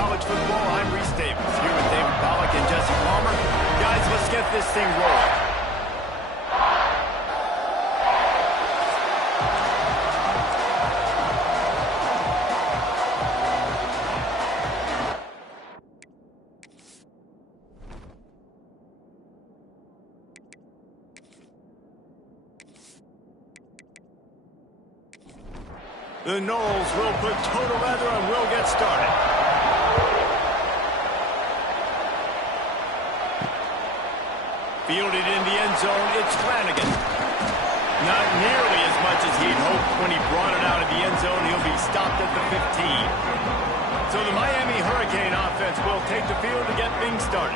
College Football. I'm Reese Davis, here with David Pollack and Jesse Palmer. Guys, let's get this thing rolling. The Noles will put total leather and will get started. Fielded in the end zone, it's Flanagan. Not nearly as much as he'd hoped when he brought it out of the end zone. He'll be stopped at the 15. So the Miami Hurricane offense will take the field to get things started.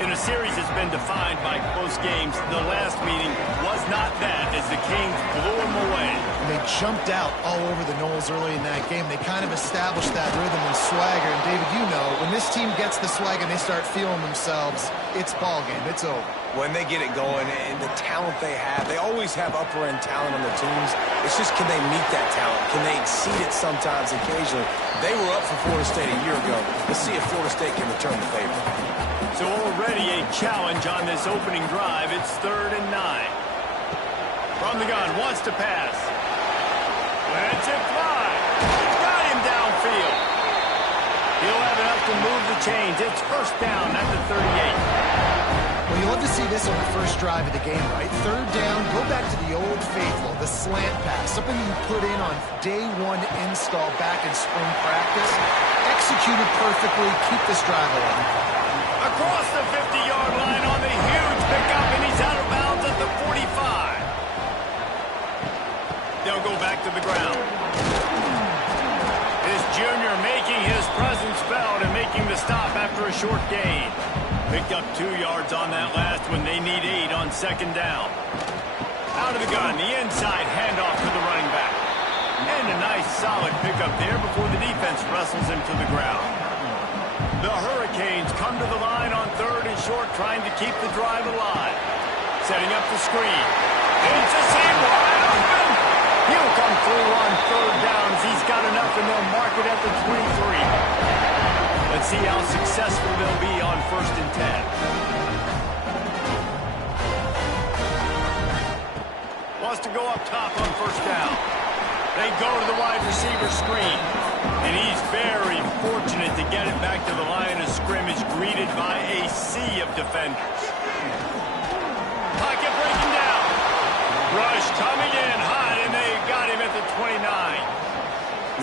In a series that's been defined by close games, the last meeting was not that as the Kings blew them away. And they jumped out all over the Noles early in that game. They kind of established that rhythm and swagger. And David, you know, when this team gets the swag and they start feeling themselves, it's ball game. It's over. When they get it going and the talent they have, they always have upper-end talent on their teams. It's just, can they meet that talent? Can they exceed it sometimes, occasionally? They were up for Florida State a year ago. Let's see if Florida State can return the favor. So already a challenge on this opening drive. It's 3rd and 9. From the gun, wants to pass. Lets it fly. Got him downfield. He'll have enough to move the chains. It's first down at the 38. Well, you love to see this on the first drive of the game, right? 3rd down, go back to the old faithful, the slant pass, something you put in on day one install back in spring practice. Executed perfectly, keep this drive alive. Across the 50-yard line on the huge pickup, and he's out of bounds at the 45. They'll go back to the ground. This junior making his presence felt and making the stop after a short gain. Picked up 2 yards on that last one. They need 8 on 2nd down. Out of the gun, the inside handoff to the running back. And a nice solid pickup there before the defense wrestles him to the ground. The Hurricanes come to the line on 3rd and short, trying to keep the drive alive. Setting up the screen. It's a seam wide open. He'll come through on 3rd downs. He's got enough, and they'll mark it at the 23. Let's see how successful they'll be on 1st and 10. Wants to go up top on 1st down. They go to the wide receiver screen. And he's very fortunate to get it back to the line of scrimmage, greeted by a sea of defenders. Pocket breaking down. Rush coming in hot, and they got him at the 29.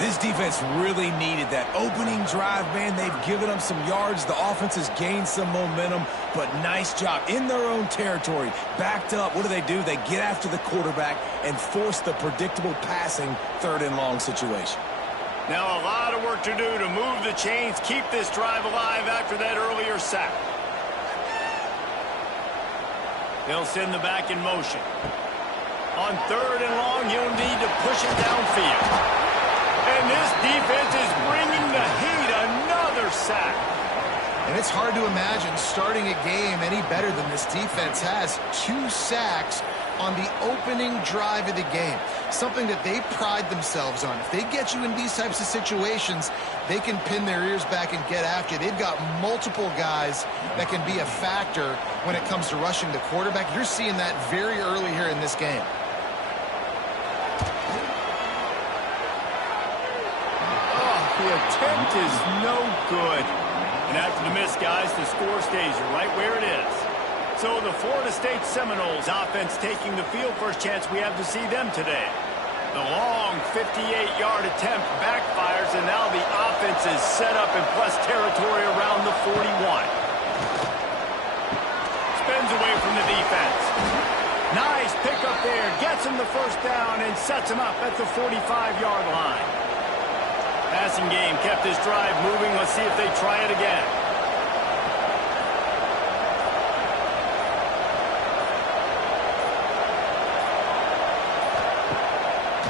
This defense really needed that opening drive, man. They've given them some yards. The offense has gained some momentum, but nice job in their own territory. Backed up. What do? They get after the quarterback and force the predictable passing 3rd and long situation. Now a lot of work to do to move the chains, keep this drive alive after that earlier sack. They'll send the back in motion. On 3rd and long, you'll need to push it downfield. And this defense is bringing the heat. Another sack. And it's hard to imagine starting a game any better than this defense has. 2 sacks on the opening drive of the game. Something that they pride themselves on. If they get you in these types of situations, they can pin their ears back and get after you. They've got multiple guys that can be a factor when it comes to rushing the quarterback. You're seeing that very early here in this game. Oh, the attempt is no good. And after the miss, guys, the score stays right where it is. So the Florida State Seminoles offense taking the field. First chance we have to see them today. The long 58-yard attempt backfires, and now the offense is set up in plus territory around the 41. Spins away from the defense. Nice pickup there. Gets him the first down and sets him up at the 45-yard line. Passing game kept this drive moving. Let's see if they try it again.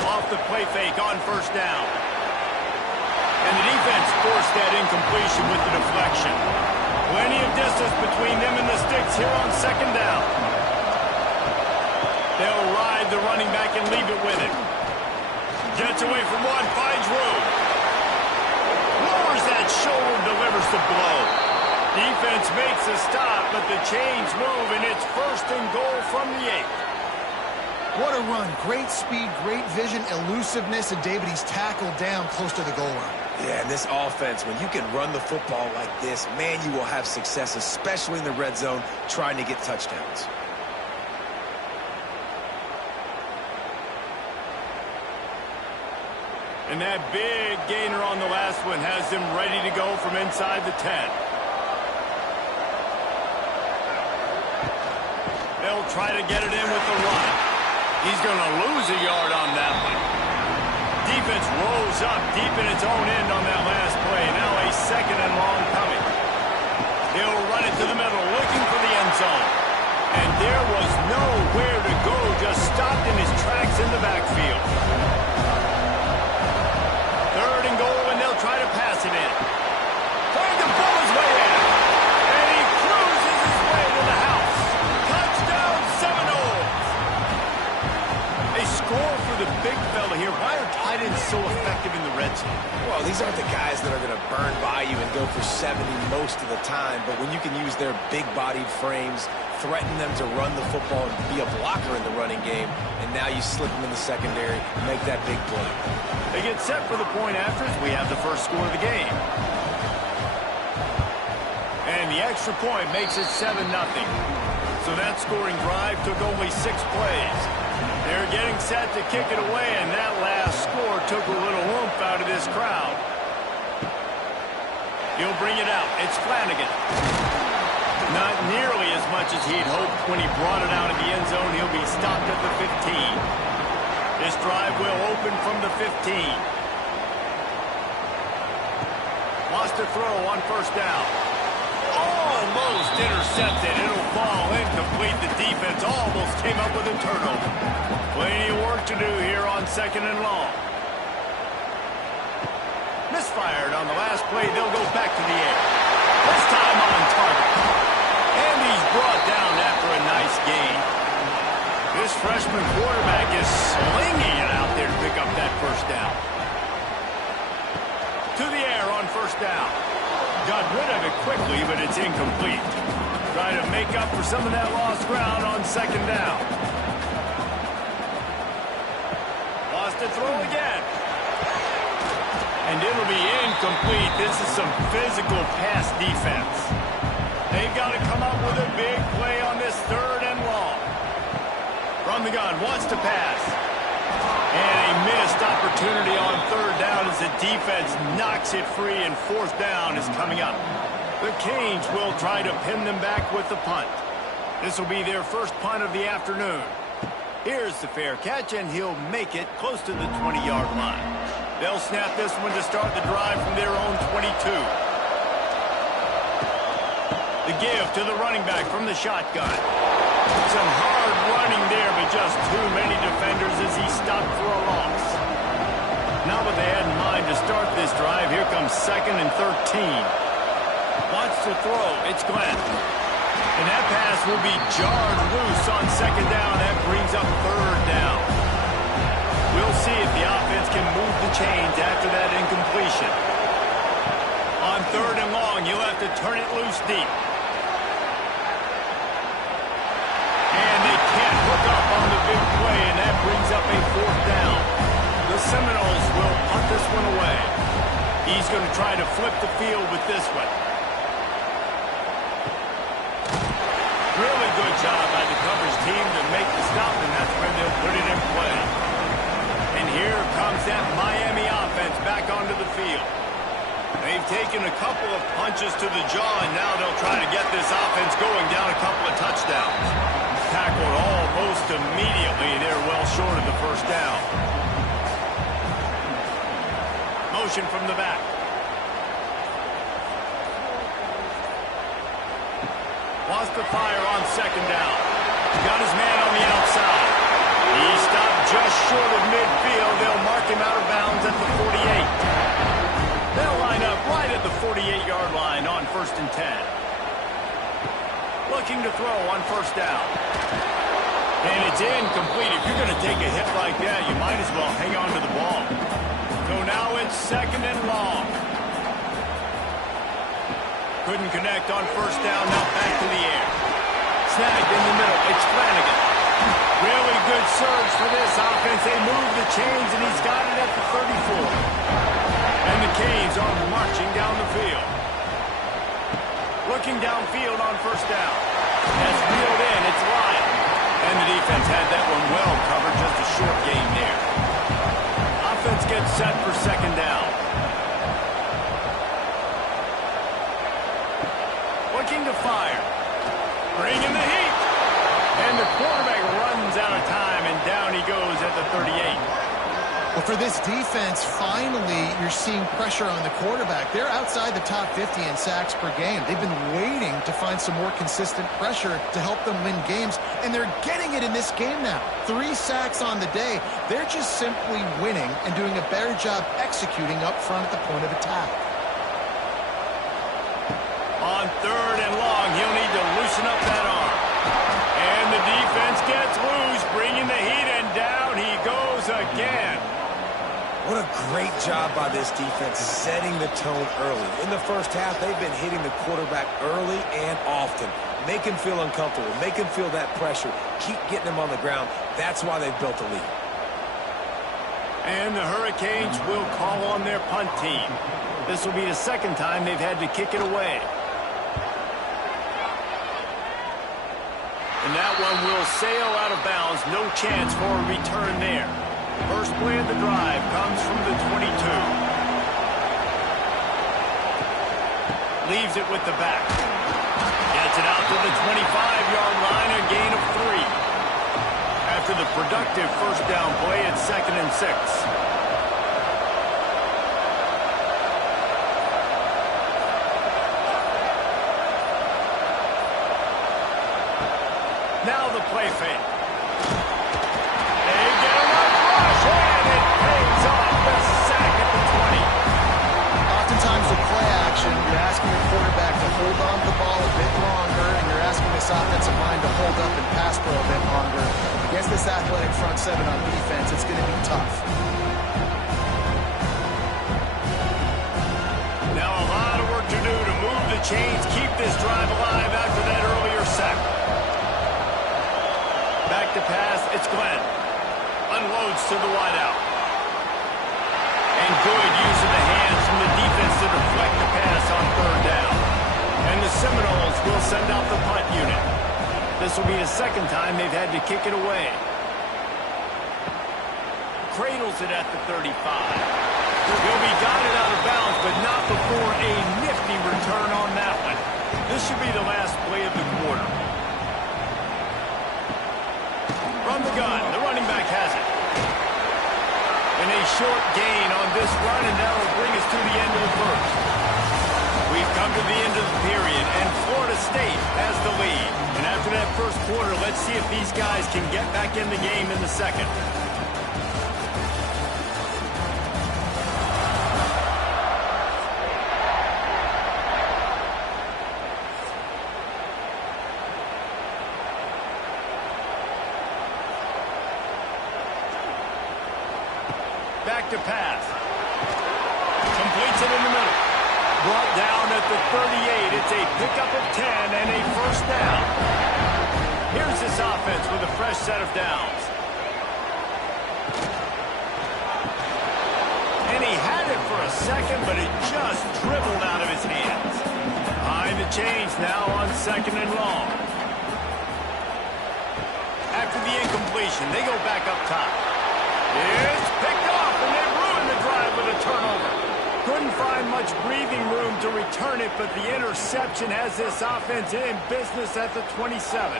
Off the play fake on first down. And the defense forced that incompletion with the deflection. Plenty of distance between them and the sticks here on second down. They'll ride the running back and leave it with him. Jets away from one, finds room. lowers that shoulder, delivers the blow. Defense makes a stop, but the chains move, and it's 1st and goal from the 8. What a run. Great speed, great vision, elusiveness, and David, he's tackled down close to the goal line. Yeah, and this offense, when you can run the football like this, man, you will have success, especially in the red zone, trying to get touchdowns. And that big gainer on the last one has him ready to go from inside the 10. They'll try to get it in with the run. He's going to lose a yard on that one. Defense rose up deep in its own end on that last play. Now a 2nd and long coming. He'll run it to the middle, looking for the end zone. And there was nowhere to go, just stopped in his tracks in the backfield. 3rd and goal, and they'll try to pass it in. Trying to pull his way in. And he cruises his way to the house. Touchdown, Seminoles. They score for the big fella here. Why are tight ends so effective in the red zone? Well, these aren't the guys that are going to burn by you and go for 70 most of the time, but when you can use their big-bodied frames, threaten them to run the football and be a blocker in the running game, and now you slip them in the secondary and make that big play. They get set for the point after as we have the first score of the game. And the extra point makes it 7-0. So that scoring drive took only 6 plays. They're getting set to kick it away, and that last score took a little oomph out of this crowd. He'll bring it out. It's Flanagan. Not nearly as much as he'd hoped when he brought it out of the end zone. He'll be stopped at the 15. This drive will open from the 15. Wants to throw on 1st down. Almost intercepted. It'll fall incomplete. The defense almost came up with a turnover. Plenty of work to do here on 2nd and long. Misfired on the last play. They'll go back to the air. This time on target. And he's brought down after a nice gain. This freshman quarterback is slinging it out there to pick up that 1st down. To the air on 1st down. Got rid of it quickly, but it's incomplete. Trying to make up for some of that lost ground on 2nd down. Lost to throw again. And it'll be incomplete. This is some physical pass defense. They've got to come up with a big play on this 3rd and long. From the gun, wants to pass. And a missed opportunity on 3rd down as the defense knocks it free, and 4th down is coming up. The Canes will try to pin them back with the punt. This will be their first punt of the afternoon. Here's the fair catch, and he'll make it close to the 20-yard line. They'll snap this one to start the drive from their own 22. The give to the running back from the shotgun. Some hard running there, but just too many defenders as he stopped for a loss. Now what they had in mind to start this drive, here comes 2nd and 13. Wants to throw, it's Glenn. And that pass will be jarred loose on 2nd down. That brings up 3rd down. We'll see if the offense can move the chains after that incompletion. On 3rd and long, you'll have to turn it loose deep. And they can't hook up on the big play, and that brings up a 4th down. The Seminoles will punt this one away. He's going to try to flip the field with this one. Really good job by the coverage team to make the stop, and that's where they'll put it in play. And here comes that Miami offense back onto the field. They've taken a couple of punches to the jaw, and now they'll try to get this offense going down a couple of touchdowns. Tackled almost immediately. They're well short of the 1st down. Motion from the back. Wants to fire on 2nd down. Got his man on the outside. He stopped just short of midfield. They'll mark him out of bounds at the 48. They'll line up right at the 48-yard line on 1st and 10. Looking to throw on 1st down. And it's incomplete. If you're going to take a hit like that, you might as well hang on to the ball. So now it's 2nd and long. Couldn't connect on first down, now back to the air. Snagged in the middle, it's Flanagan. Really good surge for this offense. They move the chains, and he's got it at the 34. And the Canes are marching down the field. Looking downfield on first down. Has reeled in, it's Lyle. And the defense had that one well covered, just a short gain there. Offense gets set for second down. Looking to fire. Bringing the heat. And the quarterback runs out of time, and down he goes at the 38. Well, for this defense, finally, you're seeing pressure on the quarterback. They're outside the top 50 in sacks per game. They've been waiting to find some more consistent pressure to help them win games, and they're getting it in this game now. 3 sacks on the day. They're just simply winning and doing a better job executing up front at the point of attack. On third and long, he'll need to loosen up that arm. And the defense gets loose, bringing the heat, and down he goes again. What a great job by this defense setting the tone early. In the first half, they've been hitting the quarterback early and often. Make him feel uncomfortable. Make him feel that pressure. Keep getting him on the ground. That's why they've built a lead. And the Hurricanes will call on their punt team. This will be the second time they've had to kick it away. And that one will sail out of bounds. No chance for a return there. First play of the drive comes from the 22. Leaves it with the back. Gets it out to the 25-yard line, a gain of 3. After the productive first down play, it's 2nd and 6. Now the play fake. They get him on rush, and it pays off the sack at the 20. Oftentimes with play action, you're asking the quarterback to hold on to the ball a bit longer, and you're asking this offensive line to hold up and pass pro a bit longer. Against this athletic front seven on defense, it's going to be tough. Now a lot of work to do to move the chains, keep this drive alive after that earlier sack. Back to pass, it's Glenn. Unloads to the wideout. And good use of the hands from the defense to deflect the pass on third down. And the Seminoles will send out the punt unit. This will be the second time they've had to kick it away. Cradles it at the 35. He'll be guided out of bounds, but not before a nifty return on that one. This should be the last play of the quarter. From the gun, the running back has it. And a short gain on this run, and that will bring us to the end of the first. We've come to the end of the period, and Florida State has the lead. And after that first quarter, let's see if these guys can get back in the game in the second. Back to pass. Completes it in the middle. Brought down at the 38. It's a pickup of 10 and a first down. Here's this offense with a fresh set of downs. And he had it for a second, but it just dribbled out of his hands. Behind the chains now on 2nd and long. After the incompletion, they go back up top. It's picked off, and they ruin the drive with a turnover. Couldn't find much breathing room to return it, but the interception has this offense in business at the 27.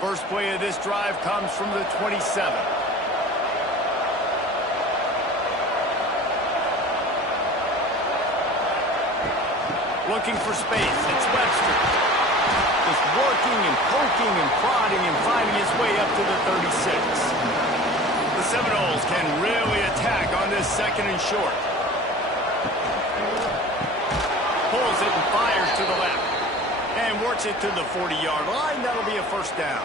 First play of this drive comes from the 27. Looking for space. It's Webster. Just working and poking and prodding and finding his way up to the 36. The Seminoles can really attack on this 2nd and short. to the left. And works it to the 40-yard line. That'll be a first down.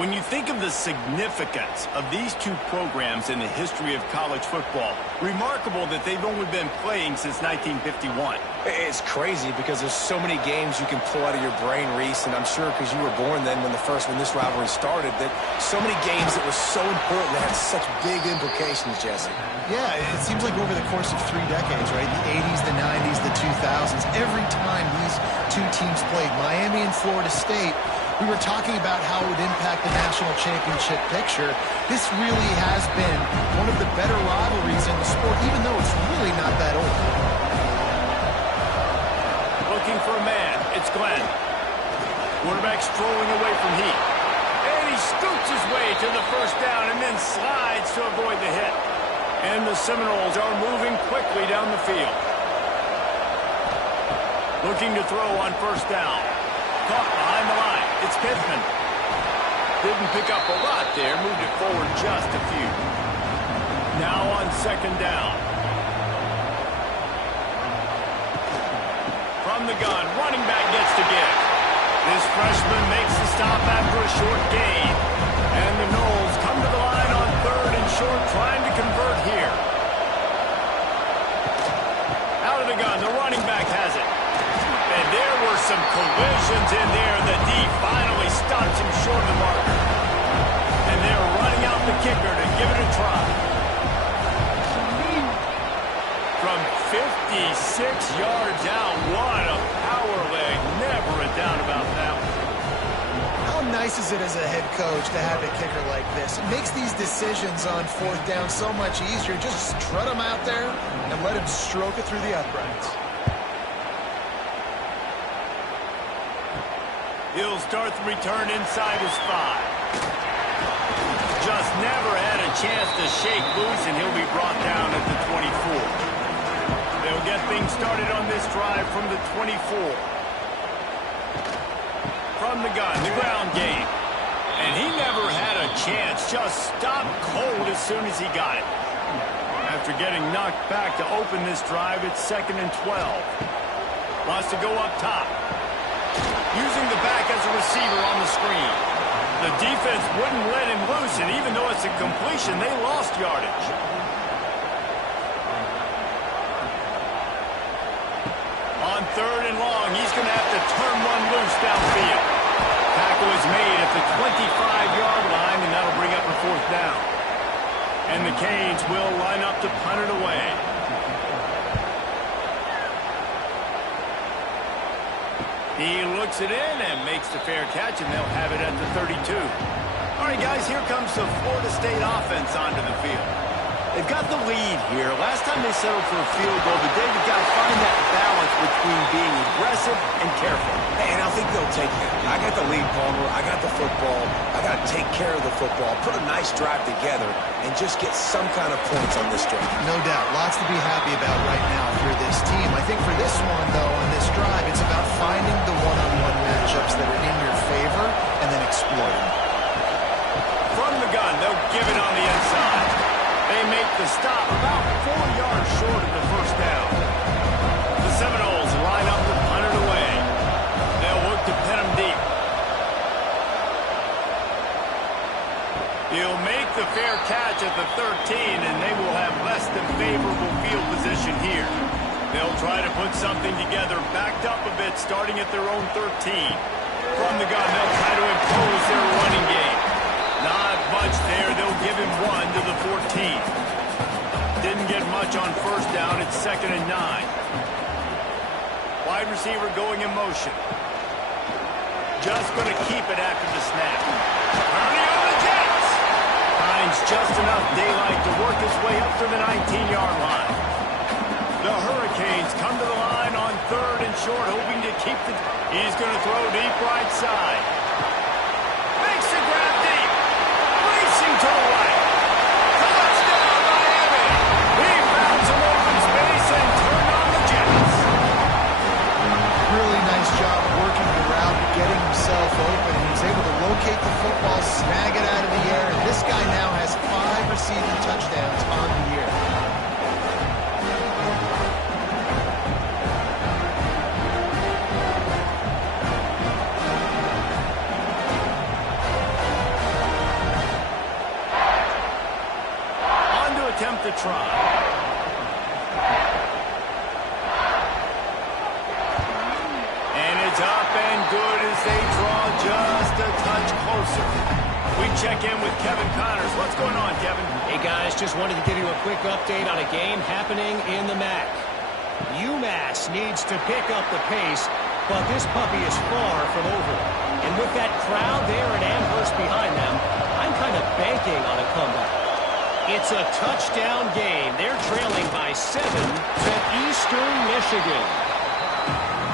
When you think of the significance of these two programs in the history of college football, remarkable that they've only been playing since 1951. It's crazy because there's so many games you can pull out of your brain, Reese, and I'm sure because you were born then when this rivalry started, that so many games that were so important that had such big implications, Jesse. Yeah, it seems like over the course of 3 decades, right? The 80s, the 90s, the 2000s, every time these two teams played, Miami and Florida State, we were talking about how it would impact the national championship picture. This really has been one of the better rivalries in the sport, even though it's really not that old. Looking for a man. It's Glenn. Quarterback strolling away from Heat. And he scoots his way to the first down and then slides to avoid the hit. And the Seminoles are moving quickly down the field. Looking to throw on first down. Caught behind the line. It's Pittman. Didn't pick up a lot there. Moved it forward just a few. Now on second down. From the gun, running back gets to give. This freshman makes the stop after a short gain. And the Noles come to the line on third and short, trying to convert here. Out of the gun, the running back has it. And there were some collisions in there. The D finally stops him short of the marker. And they're running out the kicker to give it a try. From 56 yards out, what a power leg. Never a doubt about that one. How nice is it as a head coach to have a kicker like this? It makes these decisions on fourth down so much easier. Just strut him out there and let him stroke it through the uprights. He'll start the return inside his 5. Just never had a chance to shake loose, and he'll be brought down at the 24. They'll get things started on this drive from the 24. From the gun, the ground game. And he never had a chance. Just stopped cold as soon as he got it. After getting knocked back to open this drive, it's 2nd and 12. Wants to go up top. Using the back as a receiver on the screen. The defense wouldn't let him loose, and even though it's a completion, they lost yardage. On third and long, he's going to have to turn one loose downfield. Tackle is made at the 25-yard line, and that'll bring up a fourth down. And the Canes will line up to punt it away. He looks it in and makes the fair catch, and they'll have it at the 32. All right, guys, here comes the Florida State offense onto the field. They've got the lead here. Last time they settled for a field goal, but they've got to find that balance between being aggressive and careful. And I think they'll take that. I got the lead, Palmer. I got the football. I got to take care of the football, put a nice drive together, and just get some kind of points on this drive. No doubt. Lots to be happy about right now for this team. I think for this one, though, on this drive, it's about finding the one-on-one matchups that are in your favor and then exploiting. From the gun, they'll give it on the inside. They make the stop about 4 yards short of the first down. The Seminoles line up to punt it away. They'll look to pin them deep. He'll make the fair catch at the 13, and they will have less than favorable field position here. They'll try to put something together, backed up a bit, starting at their own 13. From the gun, they'll try to impose their running game. Not much there. They'll give him 1 to the 14. Didn't get much on first down. It's 2nd and 9. Wide receiver going in motion. Just going to keep it after the snap. Early on the Jets. Finds just enough daylight to work his way up to the 19-yard line. The Hurricanes come to the line on third and short, hoping to keep the... He's going to throw deep right side. Makes the grab deep. Racing to the right. Touchdown, Miami. He found some open space and turned on the Jets. Really nice job working the route, getting himself open. He was able to locate the football, snag it out of the air, and this guy now has 5 receiving touchdowns on the year. the try. And it's up and good as they draw just a touch closer. We check in with Kevin Connors. What's going on, Kevin? Hey, guys, just wanted to give you a quick update on a game happening in the MAC. UMass needs to pick up the pace, but this puppy is far from over. And with that crowd there in Amherst behind them, I'm kind of banking on a comeback. It's a touchdown game. They're trailing by 7 to Eastern Michigan.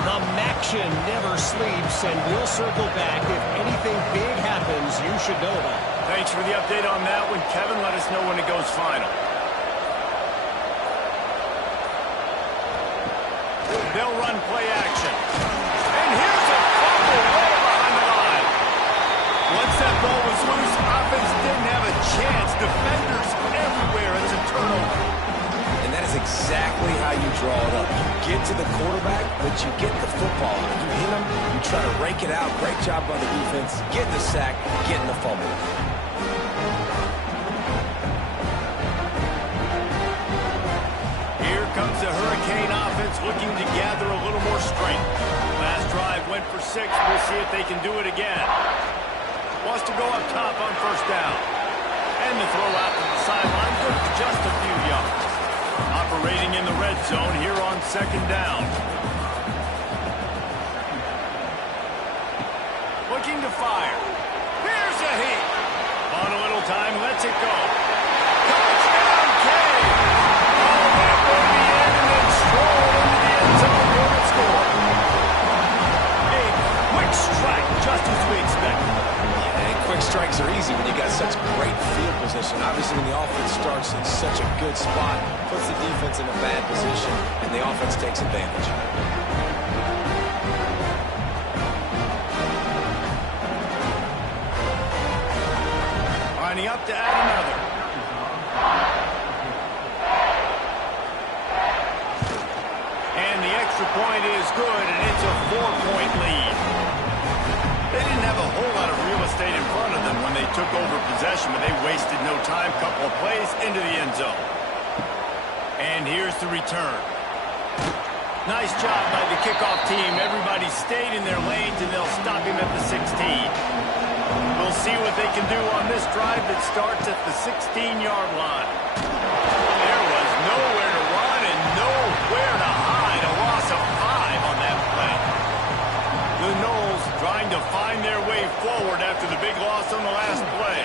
The Maction never sleeps, and we'll circle back if anything big happens you should know about. Thanks for the update on that one, Kevin. Let us know when it goes final. They'll run play action. And here's a fumble way behind the line. Once that ball was loose, offense didn't have a chance. Defenders everywhere. It's a turnover. And that is exactly how you draw it up. You get to the quarterback, but you get the football. You hit him, you try to rake it out. Great job by the defense. Getting the sack, getting the fumble. Here comes the Hurricane offense looking to gather a little more strength. Last drive went for 6. We'll see if they can do it again. Wants to go up top on first down. And the throw out to the sideline, good for just a few yards. Operating in the red zone here on second down. Looking to fire. Here's a hit. On a little time, lets it go. Touchdown, Cade! Oh, that baby in and then strolled into the end zone for a score. A quick strike, just as we expected. And quick strikes are easy when you got such great field position. Obviously, when the offense starts in such a good spot, puts the defense in a bad position, and the offense takes advantage. Lining up to add another. And the extra point is good, and it's a 4-point lead. They didn't have a whole lot of real estate in front of them when they took over possession, but they wasted no time. Couple of plays into the end zone. And here's the return. Nice job by the kickoff team. Everybody stayed in their lanes, and they'll stop him at the 16. We'll see what they can do on this drive that starts at the 16-yard line. There was nowhere to run and nowhere to hide. A loss of 5 on that play. The Noles trying to find their way forward after the big loss on the last play.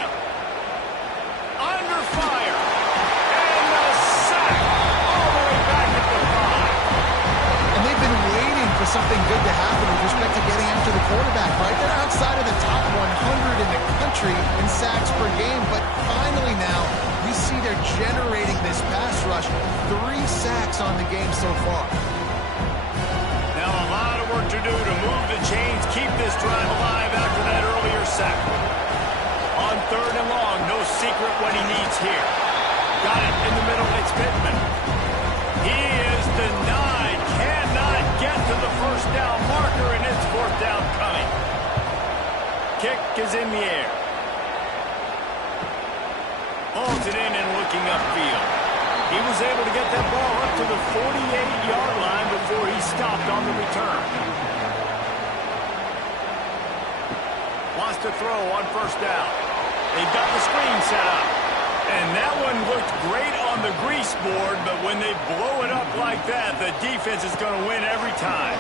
Under fire. And the sack all the way back at the 5. And they've been waiting for something good to happen with respect to getting after the quarterback, right? They're outside of the top 100 in the country in sacks per game, but finally now we see they're generating this pass rush. 3 sacks on the game so far. Now a lot of work to do to move the chains, keep this drive alive after that earlier sack. On 3rd and long, no secret what he needs here. Got it in the middle, it's Pittman. He is denied, cannot get to the first down marker, and it's 4th down coming. Kick is in the air. Holds it in and looking upfield. He was able to get that ball up to the 48-yard line before he stopped on the return. Wants to throw on first down. They've got the screen set up. And that one looked great on the grease board, but when they blow it up like that, the defense is going to win every time.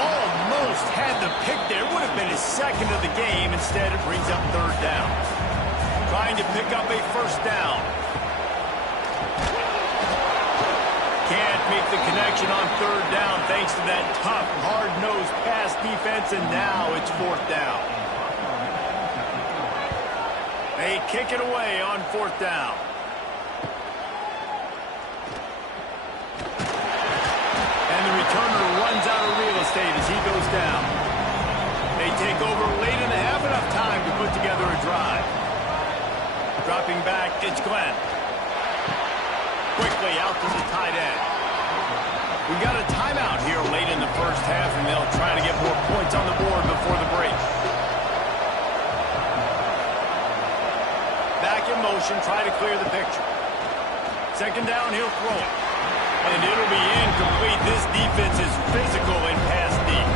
Almost had the pick there. Would have been his second of the game. Instead, it brings up 3rd down. Trying to pick up a first down. Can't make the connection on 3rd down thanks to that tough, hard-nosed pass defense, and now it's 4th down. They kick it away on 4th down. And the returner runs out of real estate as he goes down. They take over late in the half, enough time to put together a drive. Dropping back, it's Glenn. Quickly out to the tight end. We got a timeout here late in the first half, and they'll try to get more points on the board before the break. Back in motion, try to clear the picture. second down, he'll throw it. And it'll be incomplete. This defense is physical and pass deep.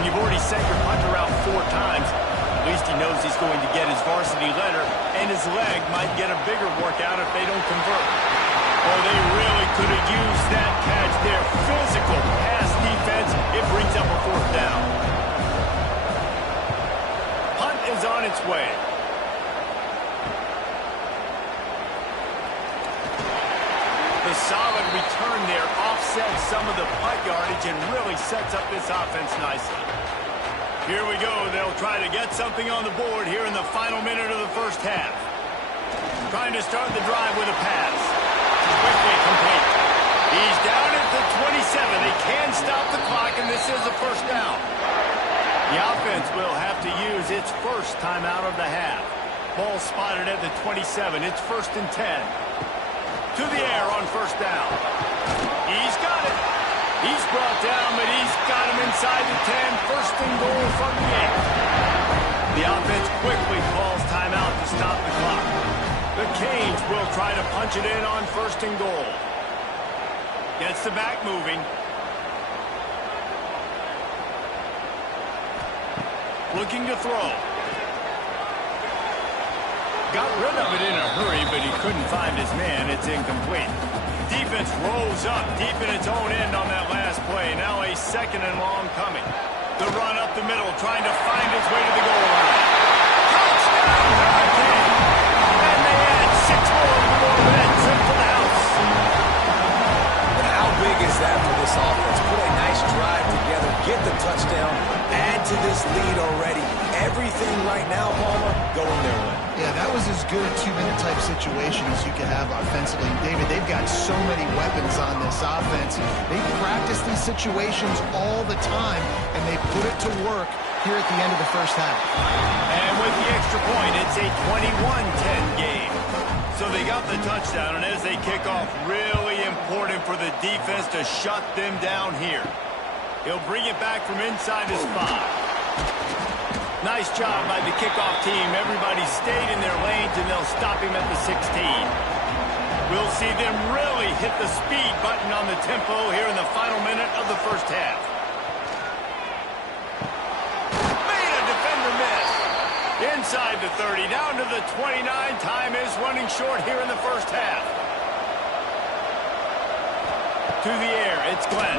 And you've already sent your punter out 4 times. At least he knows he's going to get his varsity letter, and his leg might get a bigger workout if they don't convert. Oh, they really could have used that catch there. Physical pass defense. It brings up a 4th down. Punt is on its way. The solid return there offsets some of the punt yardage and really sets up this offense nicely. Here we go. They'll try to get something on the board here in the final minute of the first half. Trying to start the drive with a pass. Quickly complete. He's down at the 27. They can stop the clock, and this is a 1st down. The offense will have to use its first timeout of the half. Ball spotted at the 27. It's 1st and 10. To the air on 1st down. He's got it. He's brought down, but he's got him inside the 10. 1st and goal from the 8. The offense quickly calls timeout to stop the clock. The Canes will try to punch it in on 1st and goal. Gets the back moving. Looking to throw. Got rid of it in a hurry, but he couldn't find his man. It's incomplete. Defense rolls up deep in its own end on that last play. Now a 2nd and long coming. The run up the middle, trying to find his way to the goal line. Touchdown, Hurricane! And they add 6 more minutes into the house. But how big is that for this offense? Put a nice drive together, get the touchdown, add to this lead already. Everything right now, Palmer, going their way. Yeah, that was as good a 2-minute type situation as you could have offensively. And David, they've got so many weapons on this offense. They practice these situations all the time, and they put it to work here at the end of the first half. And with the extra point, it's a 21-10 game. So they got the touchdown, and as they kick off, really important for the defense to shut them down here. He'll bring it back from inside his 5. Nice job by the kickoff team. Everybody stayed in their lanes, and they'll stop him at the 16. We'll see them really hit the speed button on the tempo here in the final minute of the first half. Made a defender miss. Inside the 30, down to the 29. Time is running short here in the first half. To the air, it's Glenn.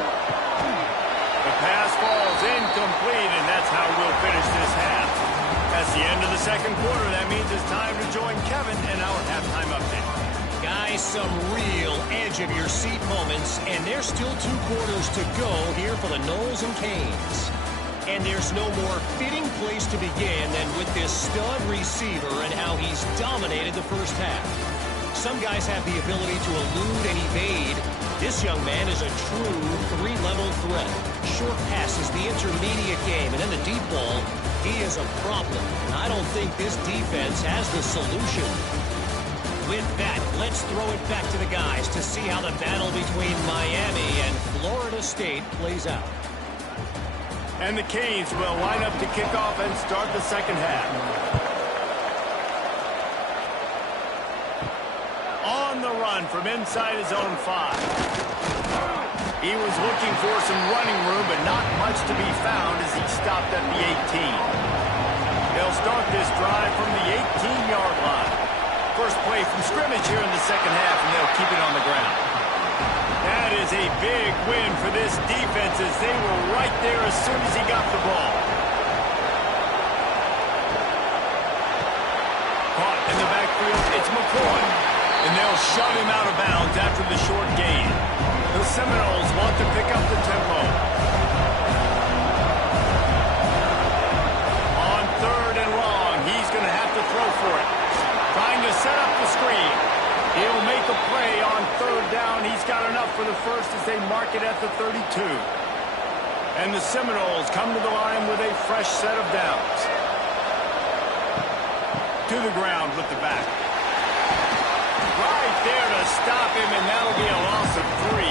The pass falls incomplete, and that's how we'll finish this half. That's the end of the 2nd quarter. That means it's time to join Kevin in our halftime update. Guys, some real edge-of-your-seat moments, and there's still 2 quarters to go here for the Noles and Canes. And there's no more fitting place to begin than with this stud receiver and how he's dominated the first half. Some guys have the ability to elude and evade. This young man is a true 3-level threat. Short passes, the intermediate game, and then the deep ball. He is a problem. And I don't think this defense has the solution. With that, let's throw it back to the guys to see how the battle between Miami and Florida State plays out. And the Canes will line up to kick off and start the second half. On the run from inside his own 5. He was looking for some running room, but not much to be found as he stopped at the 18. They'll start this drive from the 18-yard line. First play from scrimmage here in the second half, and they'll keep it on the ground. That is a big win for this defense as they were right there as soon as he got the ball. Caught in the backfield, it's McCoy. And they'll shove him out of bounds after the short gain. The Seminoles want to pick up the tempo. On 3rd and long, he's going to have to throw for it. Trying to set up the screen. He'll make a play on 3rd down. He's got enough for the first as they mark it at the 32. And the Seminoles come to the line with a fresh set of downs. To the ground with the back. Right there to stop him, and that'll be a loss of 3.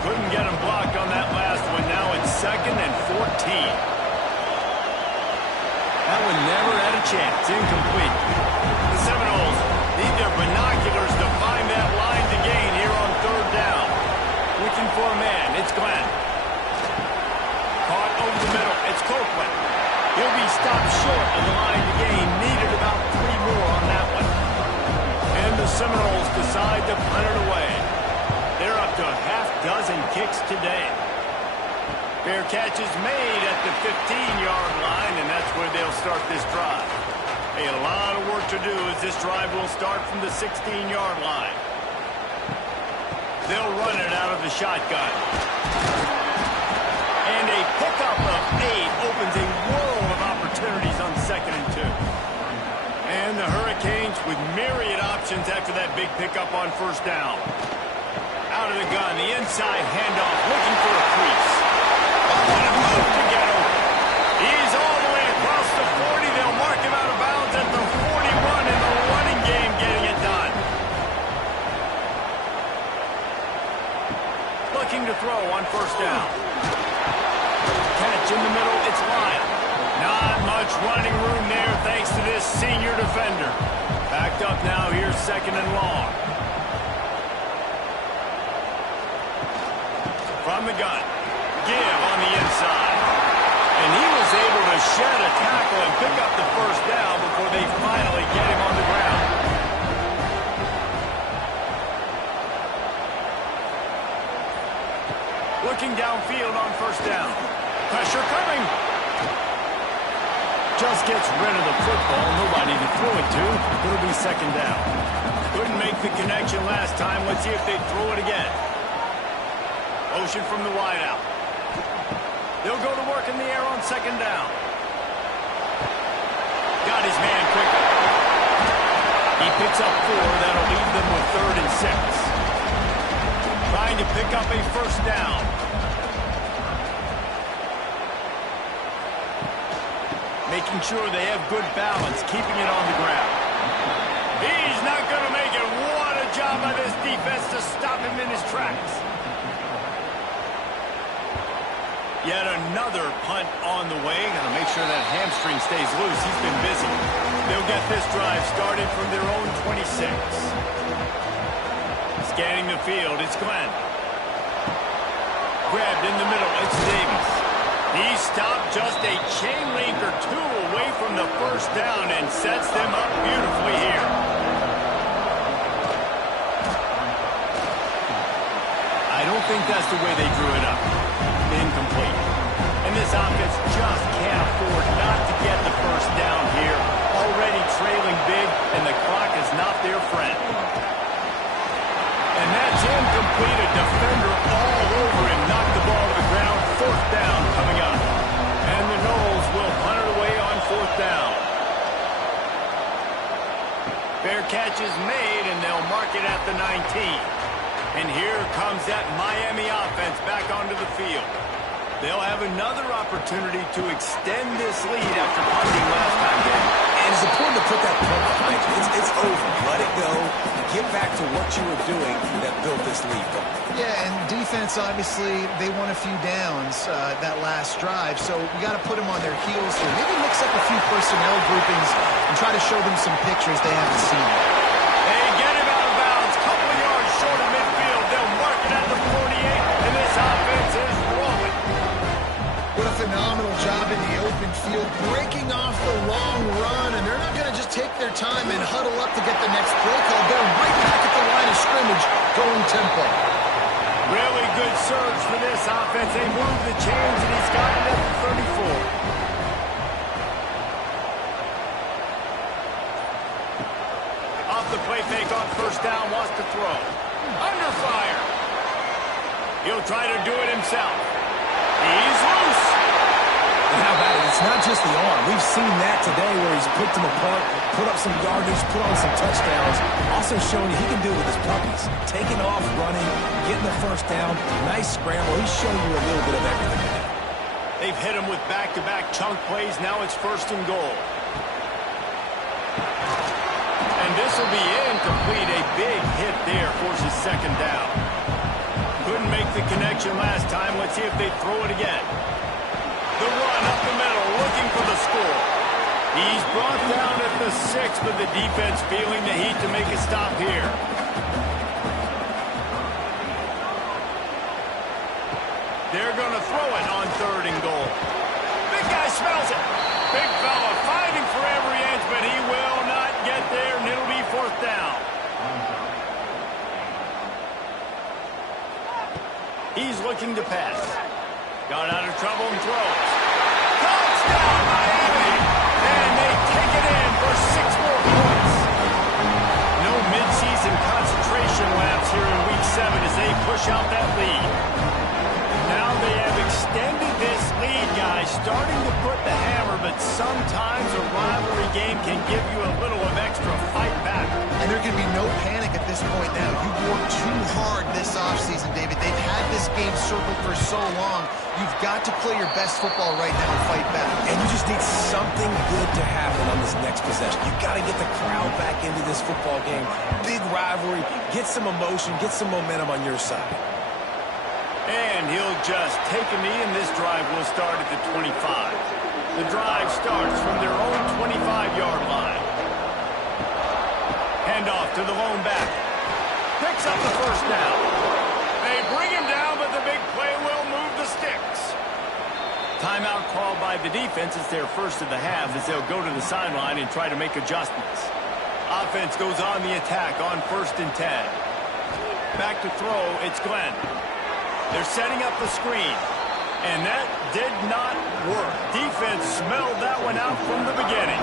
Couldn't get him blocked on that last one. Now it's 2nd and 14. That one never had a chance. Incomplete. The Seminoles need their binoculars to find that line. looking for a man. It's Glenn. Caught over the middle. It's Copeland. He'll be stopped short of the line to gain. Needed about 3 more on that one. And the Seminoles decide to punt it away. They're up to a half-dozen kicks today. Fair catch is made at the 15-yard line, and that's where they'll start this drive. A lot of work to do as this drive will start from the 16-yard line. They'll run it out of the shotgun. And a pickup of 8 opens a world of opportunities on 2nd and 2. And the Hurricanes with myriad options after that big pickup on 1st down. Out of the gun, the inside handoff, looking for a crease. What a move to get over. He's all the way across the 40. They'll mark him out of bounds at the 41 in the running game, getting it done. Looking to throw on 1st down. Catch in the middle, it's Lyle. Not much running room there thanks to this senior defender. Backed up now, here's 2nd and long. From the gun. Give on the inside. And he was able to shed a tackle and pick up the 1st down before they finally get him on the ground. Looking downfield on 1st down. Pressure coming. Just gets rid of the football. Nobody to throw it to. It'll be 2nd down. Couldn't make the connection last time. Let's see if they throw it again. Motion from the wideout. They'll go to work in the air on 2nd down. Got his man quickly. He picks up 4. That'll leave them with 3rd and 6. Trying to pick up a 1st down. Making sure they have good balance, keeping it on the ground. He's not going to make it. What a job by this defense to stop him in his tracks. Yet another punt on the way. Got to make sure that hamstring stays loose. He's been busy. They'll get this drive started from their own 26. Scanning the field, it's Glenn. Grabbed in the middle, it's Davis. He stopped just a chain link or 2 away from the 1st down and sets them up beautifully here. I don't think that's the way they drew it up. Incomplete. And this offense just can't afford not to get the 1st down here. Already trailing big, and the clock is not their friend. And that's incomplete. A defender all over him. Knocked the ball to the ground. 4th down coming up. And the Noles will punt it away on 4th down. Fair catch is made, and they'll mark it at the 19. And here comes that Miami offense back onto the field. They'll have another opportunity to extend this lead after punting last time. And it's important to put that punt behind you. It's over. Let it go. Get back to what you were doing that built this lead. Yeah, and defense, obviously, they won a few downs that last drive, so we got to put them on their heels here. Maybe mix up a few personnel groupings and try to show them some pictures they haven't seen. They get him out of bounds. Couple of yards short of midfield. They'll mark it at the 48, and this offense is rolling. What a phenomenal job in the open field, breaking off the long run, and they're not going to just take their time and huddle up to get the next play call. They're right back at the line of scrimmage, going tempo. Really good surge for this offense. They move the chains, and he's got it at the 34. Off the play fake on 1st down, wants to throw. Under fire. He'll try to do it himself. He's loose. And how about it? It's not just the arm. We've seen that today where he's picked them apart, put up some yardage, put on some touchdowns. Also showing you he can do it with his puppies. Taking off, running, getting the 1st down. Nice scramble. He's shown you a little bit of everything today. They've hit him with back-to-back chunk plays. Now it's 1st and goal. And this will be incomplete. A big hit there forces 2nd down. Couldn't make the connection last time. Let's see if they throw it again. The run up the middle, looking for the score. He's brought down at the 6, but the defense feeling the heat to make a stop here. They're going to throw it on 3rd and goal. Big guy smells it. Big fella fighting for every inch, but he will not get there, and it'll be 4th down. He's looking to pass. Got out of trouble and throws. Touchdown, Miami! And they take it in for 6 more points. No midseason concentration laps here in Week 7 as they push out that lead. Now they have extended this lead, guys, starting to put the hammer, but sometimes a rivalry game can give you a little of extra fight back. And there can be no panic at this point now. You've worked too hard this offseason, David. They've had this game circled for so long. You've got to play your best football right now and fight back. And you just need something good to happen on this next possession. You got to get the crowd back into this football game. Big rivalry. Get some emotion. Get some momentum on your side. And he'll just take a knee, and this drive will start at the 25. The drive starts from their own 25-yard line. Handoff to the lone back. Picks up the 1st down. They bring him down, but the big play will move the sticks. Timeout called by the defense. It's their first of the half as they'll go to the sideline and try to make adjustments. Offense goes on the attack on 1st and 10. Back to throw, it's Glenn. They're setting up the screen, and that did not work. Defense smelled that one out from the beginning.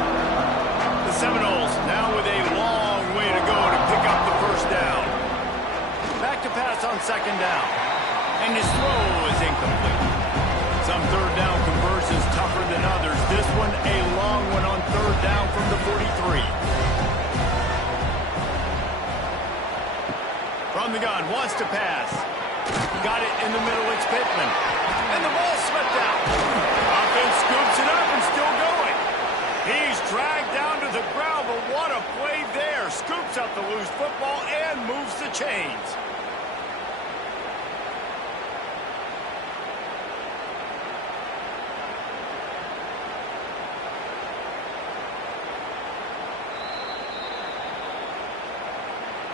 The Seminoles now with a long way to go to pick up the 1st down. Back to pass on 2nd down, and his throw is incomplete. Some 3rd down conversions tougher than others. This one a long one on 3rd down from the 43. From the gun, wants to pass. Got it in the middle, it's Pittman. And the ball slipped out. Offense scoops it up and still going. He's dragged down to the ground, but what a play there. Scoops up the loose football and moves the chains.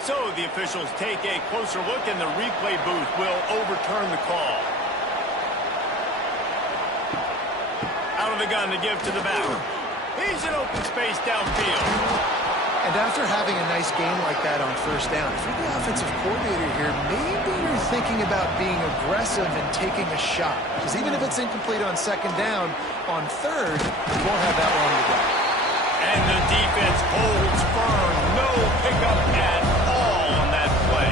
So the officials take a closer look, and the replay booth will overturn the call. Out of the gun to give to the back. He's in open space downfield. And after having a nice game like that on 1st down, if you're the offensive coordinator here, maybe you're thinking about being aggressive and taking a shot. Because even if it's incomplete on 2nd down, on 3rd, you won't have that long to go. And the defense holds firm. No pickup at all on that play.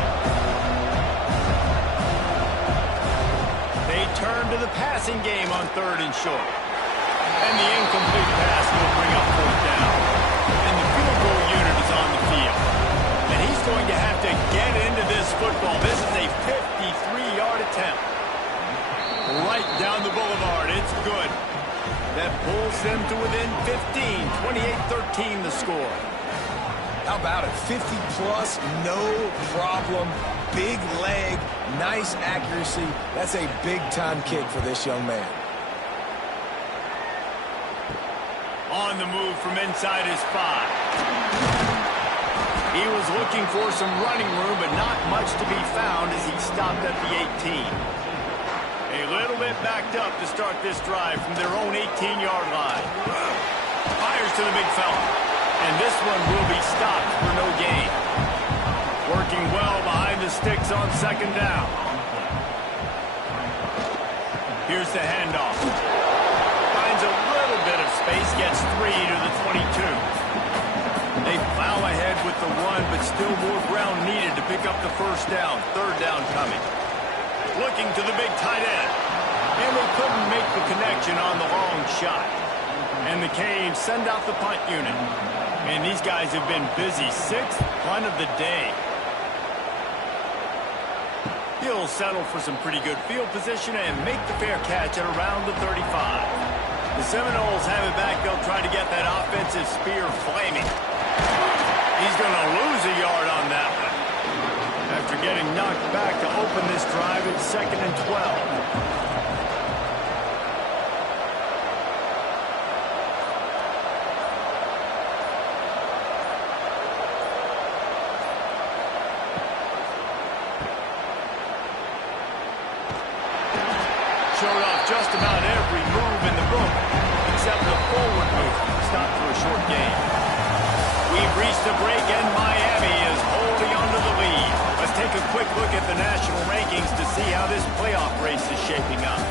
They turn to the passing game on 3rd and short. And the incomplete pass will bring up 4th down. And the field goal unit is on the field. And he's going to have to get into this football. This is a 53-yard attempt. Right down the boulevard. It's good. That pulls them to within 15, 28-13 the score. How about it? 50-plus, no problem. Big leg, nice accuracy. That's a big-time kick for this young man. On the move from inside his 5. He was looking for some running room, but not much to be found as he stopped at the 18. A little bit backed up to start this drive from their own 18-yard line. Fires to the big fella. And this one will be stopped for no gain. Working well behind the sticks on 2nd down. Here's the handoff. Finds a little bit of space, gets 3 to the 22. They plow ahead with the run, but still more ground needed to pick up the 1st down. 3rd down coming. Looking to the big tight end. And they couldn't make the connection on the long shot. And the Canes send out the punt unit. And these guys have been busy. 6th punt of the day. He'll settle for some pretty good field position and make the fair catch at around the 35. The Seminoles have it back. They'll try to get that offensive spear flaming. He's going to lose a yard on that one. After getting knocked back to open this drive, it's 2nd and 12. just about every move in the book, except the forward move. Stopped for a short game. We've reached a break, and Miami is holding on to the lead. Let's take a quick look at the national rankings to see how this playoff race is shaping up.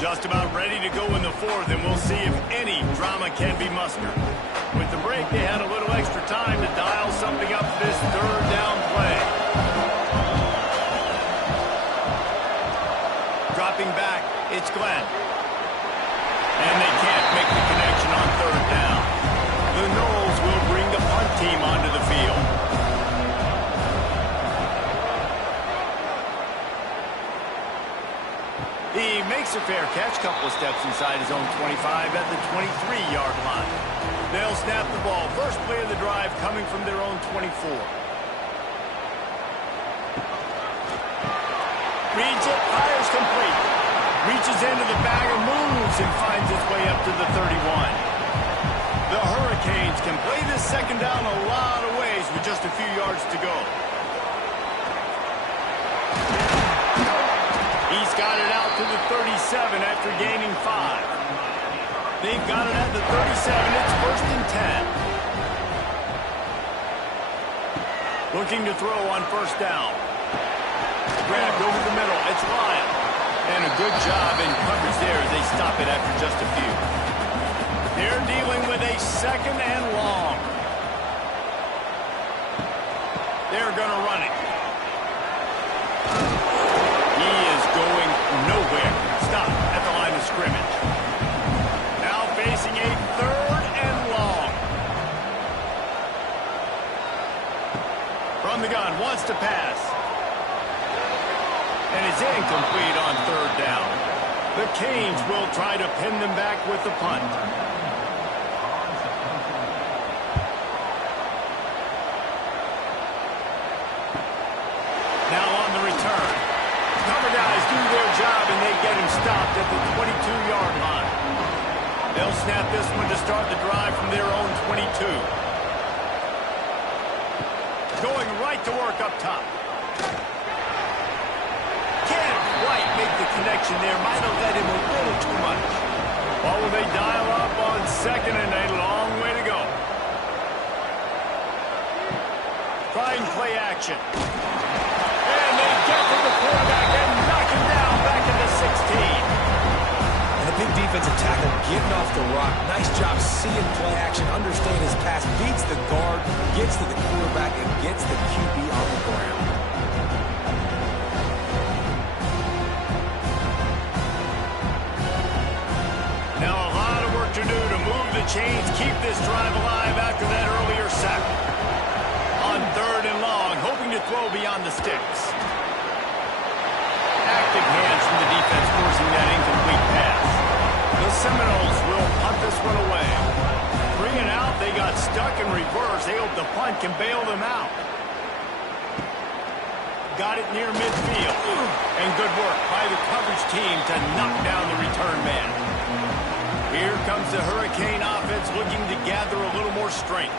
Just about ready to go in the fourth, and we'll see if any drama can be mustered. With the break, they had a little extra time to dial something up for this third down play. Dropping back, it's Glenn. And they can't make the connection on third down. The Noles will bring the punt team onto the field. He makes a fair catch, couple of steps inside his own 25 at the 23-yard line. They'll snap the ball. First play of the drive coming from their own 24. Reads it, fires complete. Reaches into the bag and moves and finds his way up to the 31. The Hurricanes can play this second down a lot of ways with just a few yards to go. He's got it out to the 37 after gaining 5. They've got it at the 37. It's first and 10. Looking to throw on first down. Grabbed over the middle. It's Lyle. And a good job in coverage there as they stop it after just a few. They're dealing with a second and long. They're going to run it. He is going nowhere. Stop at the line of scrimmage. Now facing a third and long. From the gun, wants to pass. And it's incomplete on third down. The Canes will try to pin them back with the punt. Now on the return. Cover guys do their job, and they get him stopped at the 22-yard line. They'll snap this one to start the drive from their own 22. Going right to work up top. Can't quite make the connection there. Might have led him a little too much. Or will they dial up on second and a long way to go? Trying play action. And they get to the quarterback and knock him down back at the 16. And a big defensive tackle getting off the rock. Nice job seeing play action, understand his pass, beats the guard, gets to the quarterback, and gets the QB on the ground. Now a lot of work to do to move the chains, keep this drive alive after that earlier sack. On third and long, hoping to throw beyond the sticks. Active hands from the defense forcing that incomplete pass. The Seminoles will punt this one away. Bring it out, they got stuck in reverse. They hope the punt can bail them out. Got it near midfield. And good work by the coverage team to knock down the return man. Here comes the Hurricane offense looking to gather a little more strength.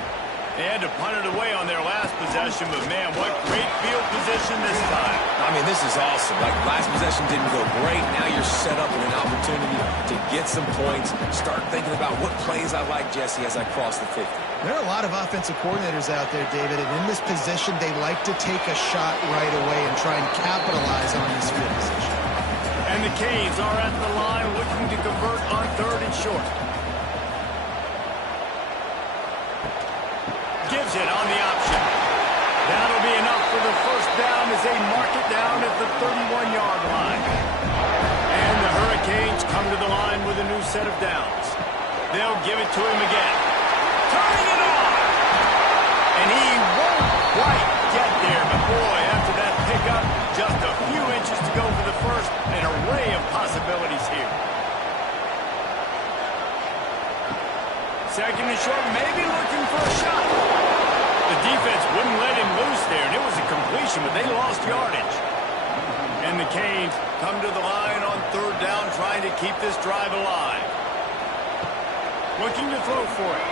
They had to punt it away on their last possession, but man, what great field position this time. I mean, this is awesome. Like, last possession didn't go great. Now you're set up with an opportunity to get some points. Start thinking about what plays I like, Jesse, as I cross the 50. There are a lot of offensive coordinators out there, David, and in this position, they like to take a shot right away and try and capitalize on this field position. And the Canes are at the line looking to convert on third and short. Gives it on the option. That'll be enough for the first down as they mark it down at the 31-yard line. And the Hurricanes come to the line with a new set of downs. They'll give it to him again. Turning it on! And he won't quite get there, but boy, after that pickup, just a few inches to go for the first. An array of possibilities here. Second and short, maybe looking for a shot. The defense wouldn't let him loose there, and it was a completion, but they lost yardage. And the Canes come to the line on third down, trying to keep this drive alive. Looking to throw for it.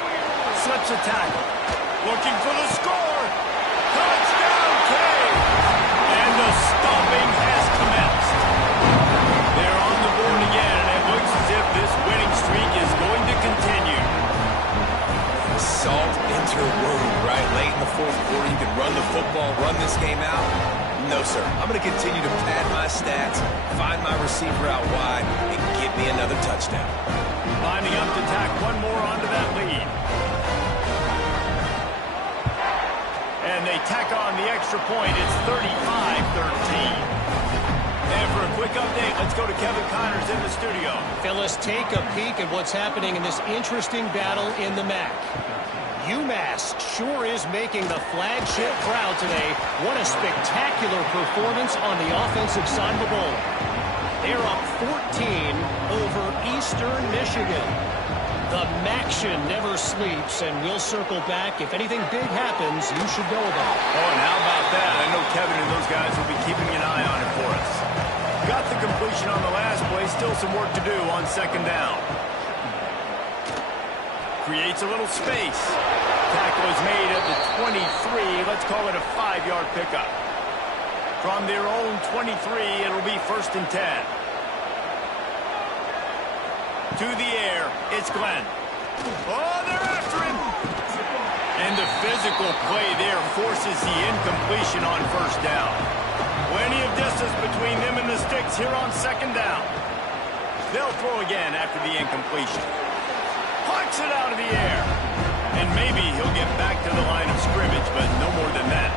Slips a tackle. Looking for the score. Touchdown, stomping has commenced. They're on the board again, and it looks as if this winning streak is going to continue. Salt enter wound, right? Late in the fourth quarter, you can run the football, run this game out. No, sir. I'm going to continue to pad my stats, find my receiver out wide, and give me another touchdown. Lining up to tack one more onto that lead. And they tack on the extra point. It's 35-13. And for a quick update, let's go to Kevin Connors in the studio. Phyllis, take a peek at what's happening in this interesting battle in the MAC. UMass sure is making the flagship proud today. What a spectacular performance on the offensive side of the ball. They're up 14 over Eastern Michigan. The Maction never sleeps, and we'll circle back. If anything big happens, you should know about it. Oh, and how about that? I know Kevin and those guys will be keeping an eye on it for us. Got the completion on the last play. Still some work to do on second down. Creates a little space. Tackle is made at the 23. Let's call it a 5-yard pickup. From their own 23, it'll be 1st and 10. To the air, it's Glenn. Oh, they're after him. And the physical play there forces the incompletion on 1st down. Plenty of distance between them and the sticks here on 2nd down. They'll throw again after the incompletion. Plucks it out of the air. And maybe he'll get back to the line of scrimmage, but no more than that.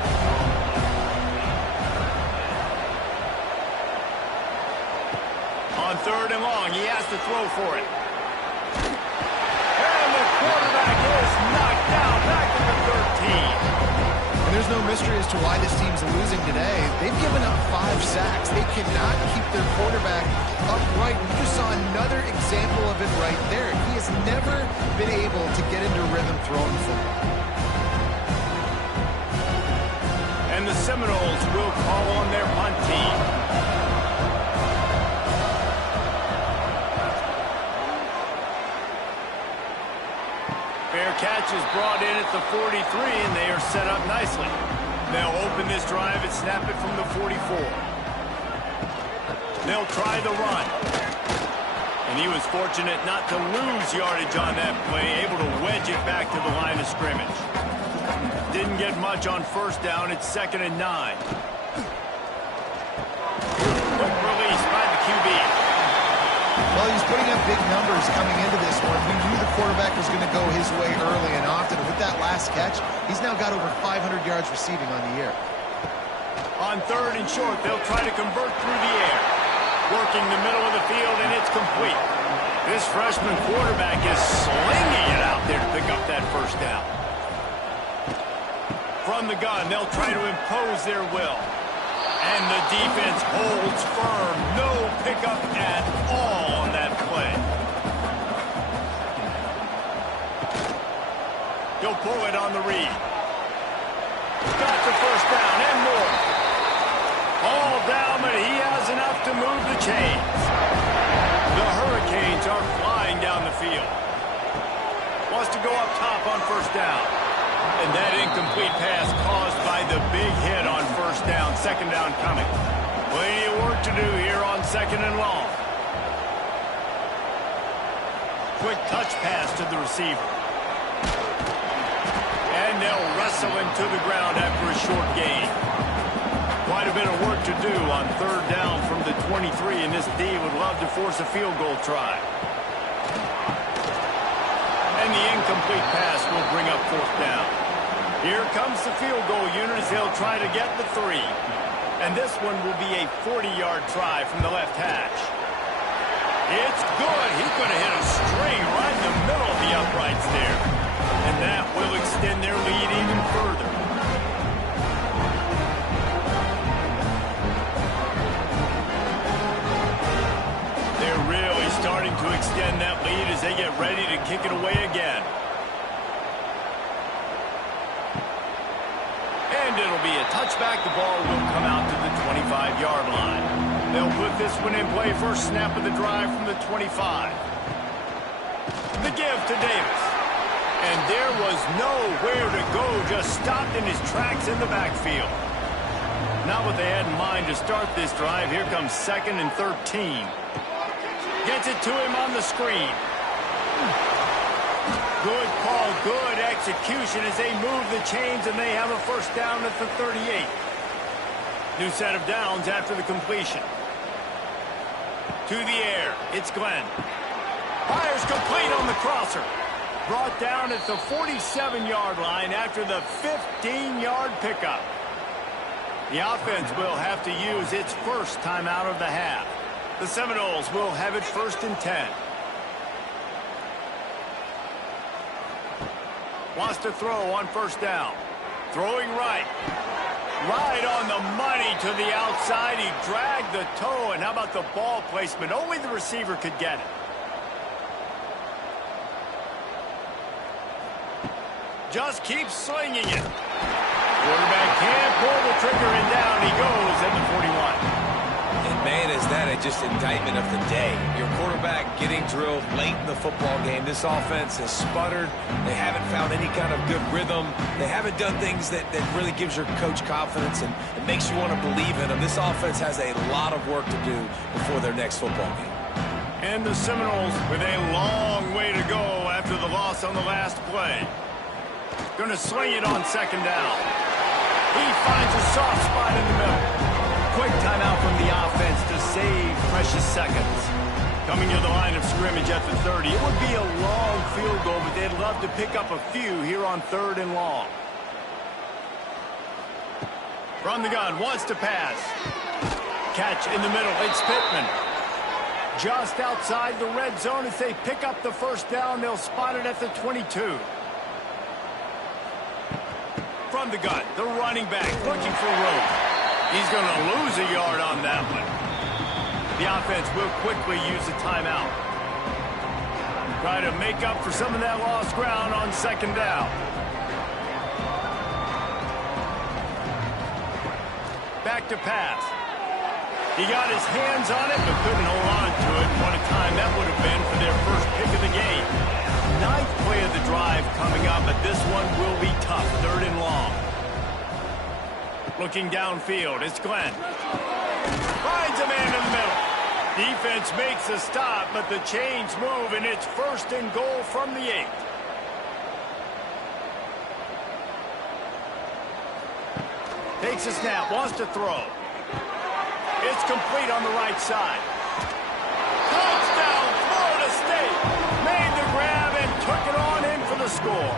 On 3rd and long, he has to throw for it. And the quarterback is knocked down back to the 13. And there's no mystery as to why this team's losing today. They've given up 5 sacks. They cannot keep their quarterback upright. We just saw another example of it right there. He has never been able to get into rhythm throwing the football. And the Seminoles will call on their punt team. Fair catch is brought in at the 43, and they are set up nicely. They'll open this drive and snap it from the 44. They'll try the run. And he was fortunate not to lose yardage on that play, able to wedge it back to the line of scrimmage. Didn't get much on 1st down. It's 2nd and 9. Quick release by the QB. Well, he's putting up big numbers coming into this one. We knew the quarterback was going to go his way early and often. With that last catch, he's now got over 500 yards receiving on the year. On 3rd and short, they'll try to convert through the air. Working the middle of the field, and it's complete. This freshman quarterback is slinging it out there to pick up that 1st down. From the gun, they'll try to impose their will. And the defense holds firm. No pickup at all on that play. He'll pull it on the read. Got the 1st down and more. All down, but he has enough to move the chains. The Hurricanes are flying down the field. Wants to go up top on 1st down. And that incomplete pass caused by the big hit on 1st down. 2nd down coming. Plenty of work to do here on 2nd and long. Quick touch pass to the receiver. And they'll wrestle him to the ground after a short gain. Quite a bit of work to do on 3rd down from the 23, and this D would love to force a field goal try. And the incomplete pass will bring up 4th down. Here comes the field goal unit as they'll try to get the 3. And this one will be a 40-yard try from the left hash. It's good. He could have hit a string right in the middle of the uprights there. And that will extend their lead even further. They're really starting to extend that lead as they get ready to kick it away again. And it'll be a touchback. The ball will come out to the 25-yard line. They'll put this one in play. First snap of the drive from the 25. The give to Davis. And there was nowhere to go. Just stopped in his tracks in the backfield. Not what they had in mind to start this drive. Here comes 2nd and 13. Gets it to him on the screen. Good call, good execution as they move the chains, and they have a first down at the 38. New set of downs after the completion. To the air, it's Glenn. Fires complete on the crosser. Brought down at the 47-yard line after the 15-yard pickup. The offense will have to use its first timeout of the half. The Seminoles will have it 1st and 10. Wants to throw on 1st down. Throwing right. Right on the money to the outside. He dragged the toe, and how about the ball placement? Only the receiver could get it. Just keeps slinging it. Quarterback can't pull the trigger, and down he goes at the 41. And man, is that just indictment of the day. Your quarterback getting drilled late in the football game. This offense has sputtered. They haven't found any kind of good rhythm. They haven't done things that really gives your coach confidence and it makes you want to believe in them. This offense has a lot of work to do before their next football game. And the Seminoles with a long way to go after the loss on the last play. Going to sling it on 2nd down. He finds a soft spot in the middle. Quick timeout from the offense to save precious seconds. Coming to the line of scrimmage at the 30. It would be a long field goal, but they'd love to pick up a few here on 3rd and long. From the gun, wants to pass. Catch in the middle, it's Pittman. Just outside the red zone as they pick up the 1st down. They'll spot it at the 22. From the gun, the running back looking for room. He's going to lose a yard on that one. The offense will quickly use a timeout. Try to make up for some of that lost ground on 2nd down. Back to pass. He got his hands on it, but couldn't hold on to it. What a time that would have been for their first pick of the game. 9th play of the drive coming up, but this one will be tough. 3rd and long. Looking downfield, it's Glenn. Finds a man in the middle. Defense makes a stop, but the chains move, and it's 1st and goal from the 8. Takes a snap, wants to throw. It's complete on the right side. Touchdown, Florida State. Made the grab and took it on in for the score.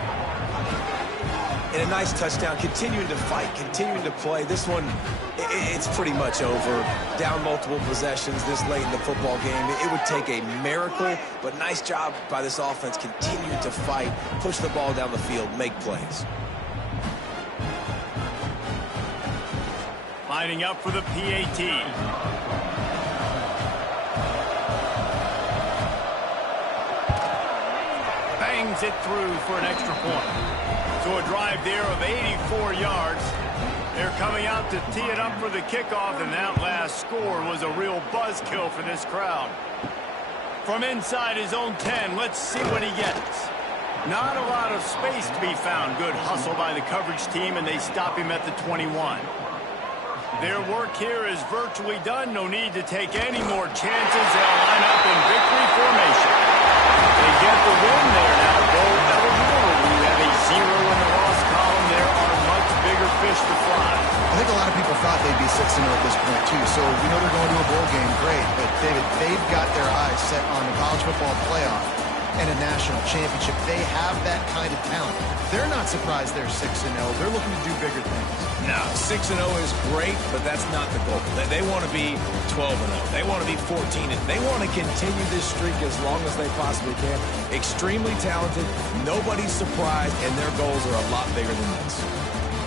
And a nice touchdown, continuing to fight, continuing to play. This one, it's pretty much over. Down multiple possessions this late in the football game. It would take a miracle, but nice job by this offense continuing to fight, push the ball down the field, make plays. Lining up for the PAT. Bangs it through for an extra point. So a drive there of 84 yards. They're coming out to tee it up for the kickoff, and that last score was a real buzzkill for this crowd. From inside his own 10, let's see what he gets. Not a lot of space to be found. Good hustle by the coverage team, and they stop him at the 21. Their work here is virtually done. No need to take any more chances. They'll line up in victory formation. They get the win. They're now goal eligible. When you have a 0 in the loss column, there are much bigger fish to fry. I think a lot of people thought they'd be 6-0 at this point, too. So we know they're going to a bowl game. Great. But, David, they've got their eyes set on the college football playoff and a national championship. They have that kind of talent. They're not surprised they're 6-0. They're looking to do bigger things. No, 6-0 is great, but that's not the goal. They want to be 12-0. They want to be 14-0. They want to continue this streak as long as they possibly can. Extremely talented. Nobody's surprised, and their goals are a lot bigger than this.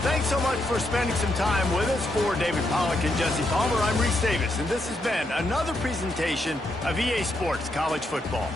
Thanks so much for spending some time with us. For David Pollack and Jesse Palmer, I'm Reese Davis, and this has been another presentation of EA Sports College Football.